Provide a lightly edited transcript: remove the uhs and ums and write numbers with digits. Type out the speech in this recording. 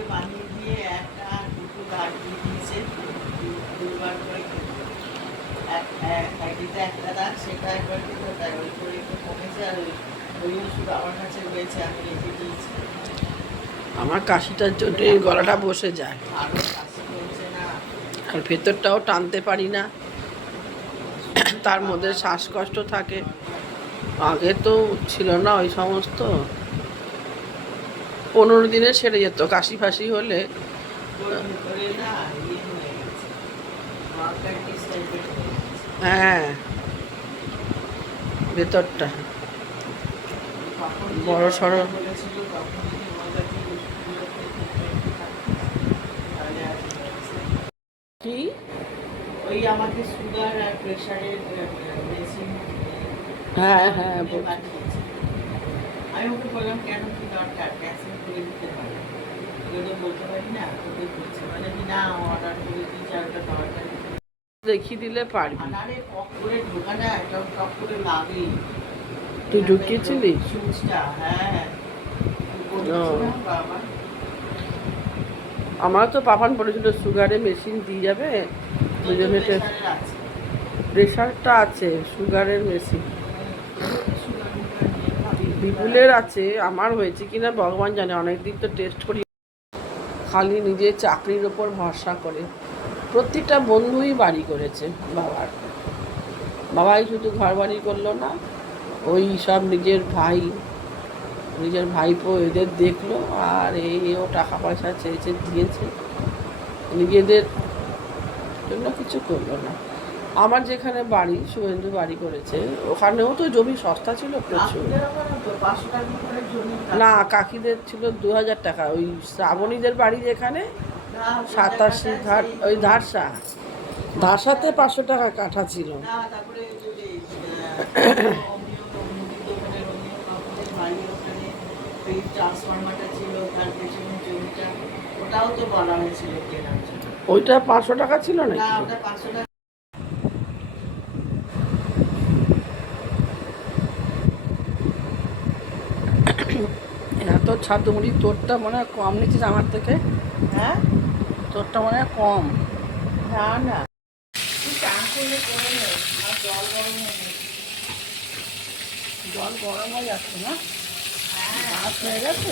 করে বানিয়ে দিয়ে একটা দুটো দাগ দিয়ে দিয়েছে, দুবার করে একদিকে একটা দাগ, সেটা একবার খেতে দেয়, ওই করে একটু কমেছে। আর ওই ওষুধ আমার কাছে রয়েছে, আমি রেখে দিয়েছি। আমার কাশিটার জন্য গলাটা বসে যায়, আরও কাশি হচ্ছে না, আর ভেতরটাও টানতে পারি না, তার মধ্যে শ্বাসকষ্ট থাকে। আগে তো ছিল না ওই সমস্ত। 15 দিনে সেরে যেত কাশি ফাশি হলে। ভেতরে না ইয়ে হয়ে গেছে, ব্রঙ্কাইটিস টাইপের হয়ে গেছে। হ্যাঁ, ভেতরটা তখন বড় সড়ো। বলেছিল তখন যদি হোমিওপ্যাথি ওষুধগুলো খেতে তাহলে আর কি ওই আমাকে সুগার আর প্রেশারের মেডিসিন হ্যাঁ হ্যাঁ পাঠিয়েছে। আমি ওকে বললাম কেন কি দরকার, ক্যান্সেল করে দিতে পারে। ওগুলো তো বলতে পারি না, তোকে বলছে মানে কি না অর্ডার করে দিয়েছে, আর ওটা দরকার দেখিয়ে দিলে পারবি। আনারে টক করে ঢোকানো, একটা টক করে লাগেই। তুই ঢুকিয়েছিলি? সুচটা হ্যাঁ করেছিলাম বাবা। আমার তো পাপান বলেছিল সুগারে মেশিন দিয়ে যাবে, দুজনে প্রেশারটা আছে, সুগারের মেশিন বিপুলের আছে, আমার হয়েছে কিনা ভগবান জানে। অনেকদিন তো টেস্ট করি, খালি নিজের চাকরির ওপর ভরসা করে। প্রত্যেকটা বন্ধুই বাড়ি করেছে বাবার, বাবাই শুধু ঘর বাড়ি করলো না, ওই সব নিজের ভাই, নিজের ভাইপো এদের দেখলো, আর ও টাকা পয়সা চেয়েছে দিয়েছে, নিজেদের জন্য কিছু করলো না। আমার যেখানে বাড়ি, শুভেন্দু বাড়ি করেছে, ওখানেও তো জমি সস্তা ছিল প্রচুর। না, কাকিদের ছিল 2000 টাকা। ওই শ্রাবণীদের বাড়ি যেখানে 87 ঘাট, ওই ধারসাতে 500 টাকা কাঠা ছিল। ওইটা 500 টাকা ছিল নাকি? এত ছাতুমুড়ি, তোরটা মনে হয় কম নিচ্ছিস আমার থেকে। হ্যাঁ, তোরটা মনে হয় কম। না না, তুই চান করলে করে নে, আর জল গরম হয়ে জল গরম হয়ে যাচ্ছে না, হ্যাঁ ভাত হয়ে গেছে।